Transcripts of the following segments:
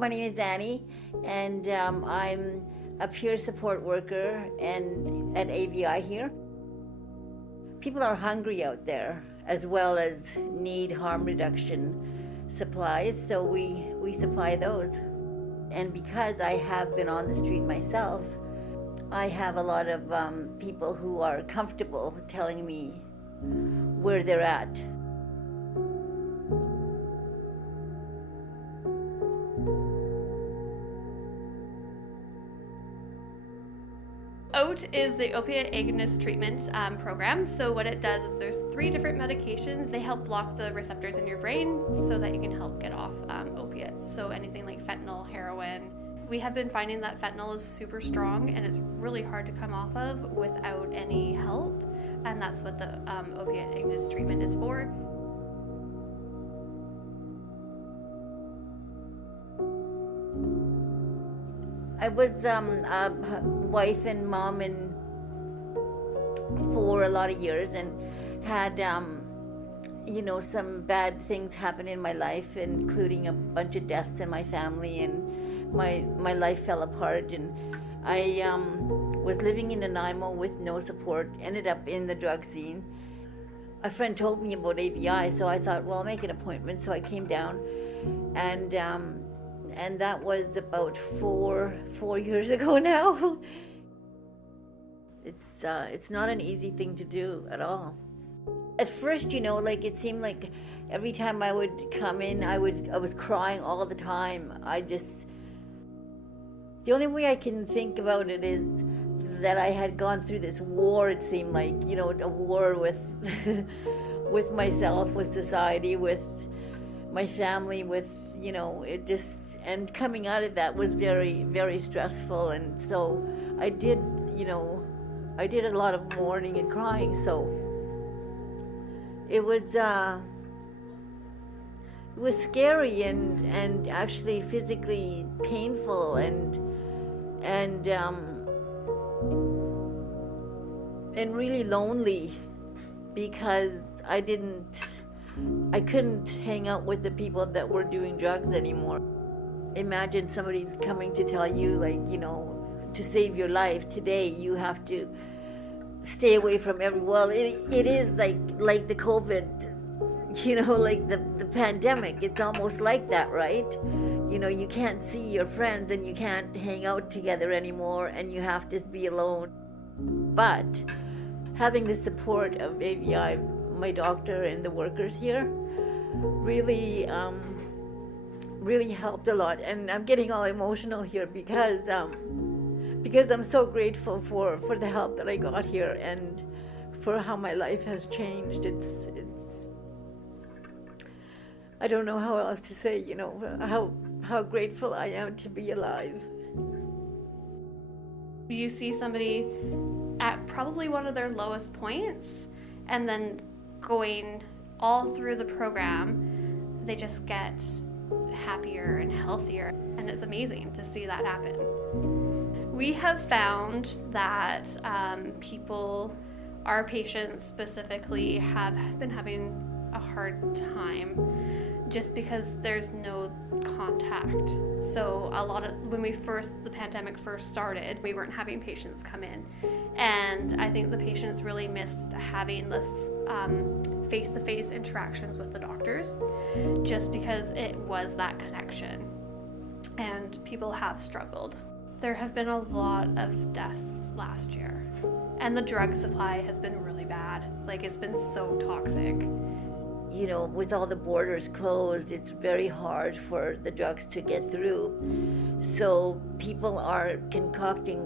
My name is Annie, and I'm a peer support worker and at AVI here. People are hungry out there, as well as need harm reduction supplies, so we supply those. And because I have been on the street myself, I have a lot of people who are comfortable telling me where they're at. OAT is the Opioid Agonist Treatment program. So what it does is there's 3 different medications. They help block the receptors in your brain so that you can help get off opiates. So anything like fentanyl, heroin. We have been finding that fentanyl is super strong and it's really hard to come off of without any help. And that's what the Opioid Agonist Treatment is for. I was a wife and mom for a lot of years and had, some bad things happen in my life, including a bunch of deaths in my family, and my life fell apart. And I was living in Nanaimo with no support, ended up in the drug scene. A friend told me about AVI, so I thought, well, I'll make an appointment. So I came down, and that was about four years ago now. It's not an easy thing to do at all. At first, it seemed like every time I would come in, I was crying all the time. The only way I can think about it is that I had gone through this war. It seemed like, a war with with myself, with society, with my family, with and coming out of that was very, very stressful. And so I did a lot of mourning and crying. So it was scary and actually physically painful and really lonely, because I couldn't hang out with the people that were doing drugs anymore. Imagine somebody coming to tell you, to save your life today, you have to stay away from everyone. It is like the COVID, like the pandemic. It's almost like that, right? You can't see your friends and you can't hang out together anymore, and you have to be alone. But having the support of AVI, my doctor and the workers here, really helped a lot. And I'm getting all emotional here because I'm so grateful for the help that I got here and for how my life has changed. It's I don't know how else to say, how grateful I am to be alive. You see somebody at probably one of their lowest points, and then going all through the program, they just get happier and healthier, and it's amazing to see that happen. We have found that our patients specifically, have been having a hard time just because there's no contact. So when the pandemic first started, we weren't having patients come in, and I think the patients really missed having the face-to-face interactions with the doctors, just because it was that connection, and people have struggled. There have been a lot of deaths last year, and the drug supply has been really bad. It's been so toxic. With all the borders closed, it's very hard for the drugs to get through. So people are concocting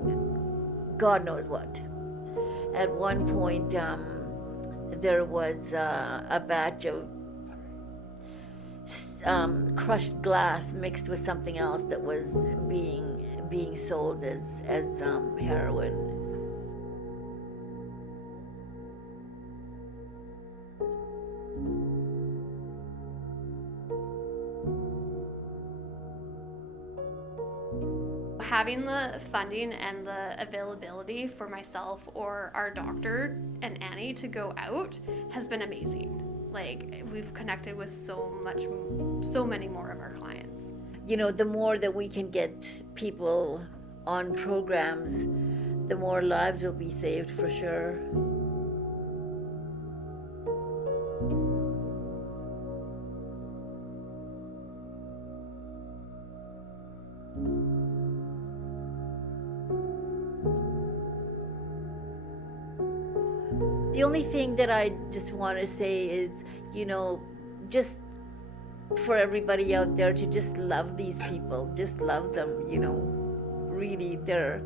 God knows what. At one point, there was a batch of crushed glass mixed with something else that was being sold as heroin. Having the funding and the availability for myself or our doctor and Annie to go out has been amazing. We've connected with so many more of our clients. you know, the more that we can get people on programs, the more lives will be saved for sure. The only thing that I just want to say is, you know, just for everybody out there to just love these people, just love them, you know, really, they're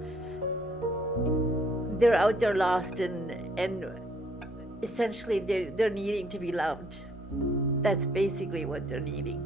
out there lost, and essentially they're needing to be loved. That's basically what they're needing.